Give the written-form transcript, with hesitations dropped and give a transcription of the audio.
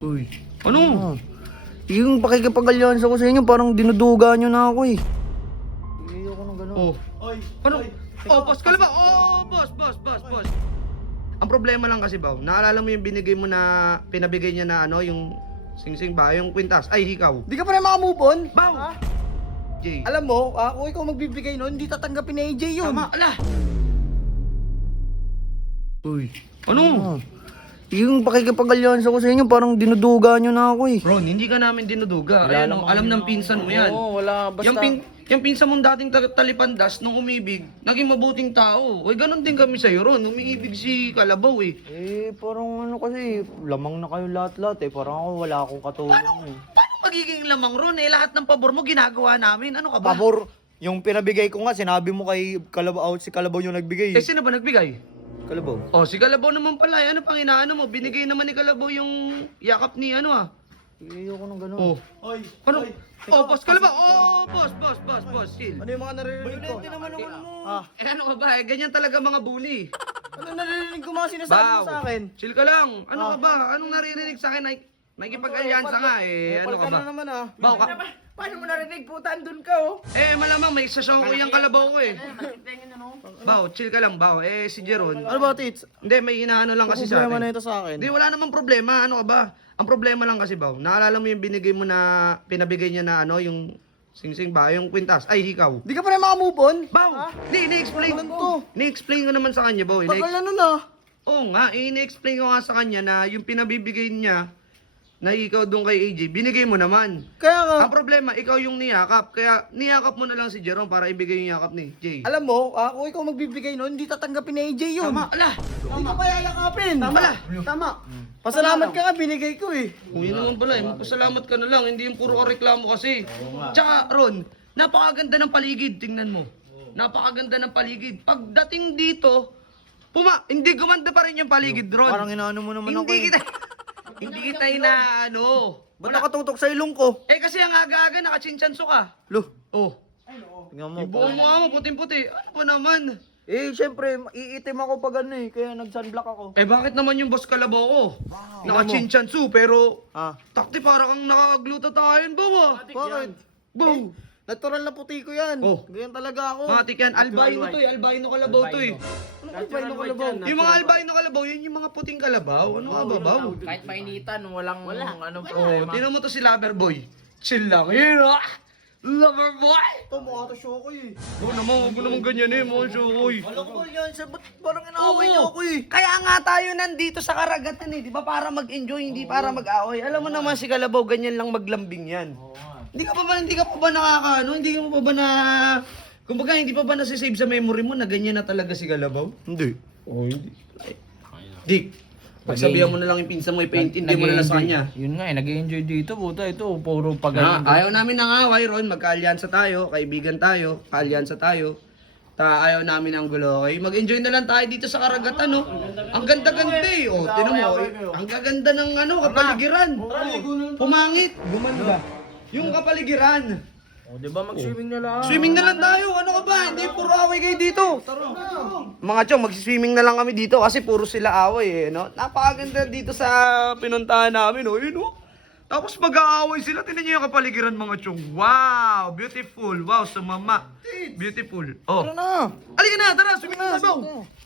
Uy, ano? Ah, yung pakikipag-alyansa ko sa inyo, parang dinuduga nyo na ako eh. Ayoko nang gano'n. Oh. Ano? Oh, boss ka ba? Oh, boss. Ang problema lang kasi ba, naalala mo yung binigay mo na, pinabigay niya na ano, yung sing-sing ba, yung kwintas, ay hikaw. Di ka pa rin makamove on? Baw! Ha? Jay. Alam mo, kung ikaw magbibigay nun, hindi tatanggapin ni AJ yun. Tama, ala! Uy, ano? Ah, yung pakikipag-alyansa ko sa inyo, parang dinuduga nyo na ako eh. Ron, hindi ka namin dinuduga. Ayan, alam ng pinsan mo yan. Oo, wala. Basta... Yung pinsan mong dating talipandas nung umibig, naging mabuting tao. Uy, ganun din kami sa'yo, Ron. Umiibig si Kalabaw eh. parang ano kasi, lamang na kayo lahat-lahat eh. Parang ako wala akong katulong eh. Paano magiging lamang, Ron? Eh, lahat ng pabor mo ginagawa namin. Ano ka ba? Pabor, yung pinabigay ko nga, sinabi mo kay Kalabaw, si Kalabaw yung nagbigay Eh, eh. sino ba nagbigay? Kalabaw. Oh, si Kalabaw naman pala. Ano pang inaano mo? Binigay naman ni Kalabaw yung yakap ni ano ah. Ayoko nang gano'n. Oh. Ano? Oh, boss Kalabaw. Oh, boss. Chill. Ano yung mga naririnig ko? naman naman mo. Ah, Eh, ano ka ba? Eh, ganyan talaga mga bully. ano naririnig ko mga sinasabi mo sa akin? Chill ka lang. Ano ka ba? Anong naririnig sa akin? May kipag-alyansa nga eh. Ano ka ba? naman ah. Baw ka. Paano mo narinig? Puta, andun ka oh. Eh, malamang may sasyaw ko yung Kalabaw ko eh. Baw, chill ka lang, Baw. Eh, si Jeron. Ano ba, Tits? Hindi, may inaano lang kasi sa Problema akin. na ito sa akin. Hindi, wala namang problema. Ano ka ba? Ang problema lang kasi ba, naalala mo yung binigay mo na, pinabigay niya na ano, yung sing-sing ba, yung kwintas, ay hikaw. Di ka pa rin makamove on? Baw! Hindi, ni-explain Ano to? Ni-explain ko naman sa kanya, Baw. Tagal na nun ah. Oo nga, ni-explain ko nga sa kanya na yung pinabibigay niya na ikaw doon kay AJ, binigay mo naman. Kaya nga, Ang problema, ikaw yung niyakap. Kaya niyakap mo na lang si Jerome para ibigay yung yakap ni Jay. alam mo, kung ikaw magbibigay nun, hindi tatanggapin ni AJ yun. Tama, ala! Hindi ko pa yayakapin. Ala! Tama. Pasalamat ka nga, binigay ko eh. Kung yun naman pala, magpasalamat ka na lang, hindi yung puro ka reklamo kasi. Tsaka Ron, napakaganda ng paligid, tingnan mo. Napakaganda ng paligid. Pagdating dito, hindi gumanda pa rin yung paligid, Ron. Parang inaano mo naman ako Hindi eh. kita, hindi kita inaano. Ba't nakatutok sa ilong ko? Eh kasi ang aga-aga, nakachinchanso ka. Lo, Oh, tingnan mo. yung buong mukha mo, puting-puti. Ano ba naman? Eh, syempre, iitim ako pag ano eh, kaya nag-sunblock ako. Eh bakit naman yung boss Kalabaw ko? Nakachinchanso, pero Ah, takti para kang nakakaglutatayaan ba ba? bakit? Boom! Natural na puti ko yan. Oh. Ganyan talaga ako. Matik yan, albino to eh, albino Kalabaw to eh. Ano ba yung kalabaw? Yung mga albino Kalabaw, yun yung mga puting Kalabaw. Ano nga ba, Baw? Kahit painitan, walang ano Oh, tinan mo to si Lover Boy. Chill lang, yun ah! Lover Boy! Ito, mukha to show ko eh. Oh naman, huwag mo naman ganyan eh, mga syokoy. Alam ko yan, sir, ba't parang inaaway niyo ako eh? Kaya nga tayo nandito sa karagatan eh, di ba? Para mag-enjoy, hindi para mag-away. Alam mo naman si Kalabaw, ganyan lang maglambing yan. Hindi ka pa ba nakakaano? Hindi ka pa ba na... Kumbaga, hindi pa ba nasisave sa memory mo na ganyan na talaga si Kalabaw? Hindi. Oh, hindi. Dick, pagsabihan mo na lang yung pinsan mo, ipaintindi mo na lang sa kanya. Yun nga nag-enjoy dito, puta. Ito, puro Ah, pagaling. ayaw namin ng away, Ron. Magkaalyansa tayo, kaibigan tayo, kaalyansa tayo. Ayaw namin ng gulo, okay? Mag-enjoy na lang tayo dito sa karagatan, no? Ang ganda-ganda eh. Oh, tinan mo, ang gaganda ng ano, kapaligiran. Pumangit. Gumanda. Yung kapaligiran. O, di ba mag-swimming na lang? Swimming na lang tayo. Ano ka ba? Hindi, puro away kayo dito. Mga chong, mag-swimming na lang kami dito kasi puro sila away eh, no? Napakaganda dito sa pinuntahan namin, oh. Yun, oh. Tapos mag-aaway sila. Tingnan niyo yung kapaligiran, mga chong. Wow, beautiful. Wow, sumama. Beautiful. Oh. Ano na? Halika na, tara, swimming na tayo.